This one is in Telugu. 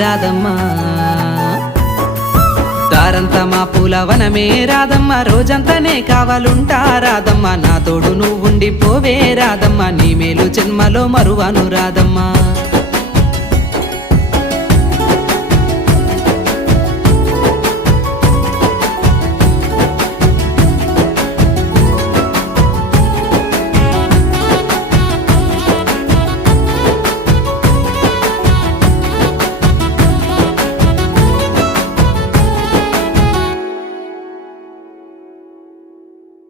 రాదమ్మా దారంతా మా పూలవనమే రాదమ్మా రోజంతానే కావాలుంటా రాదమ్మా నా తోడు నువ్వుండిపోవే రాదమ్మా నీ మేలు జన్మలో మరువను రాదమ్మా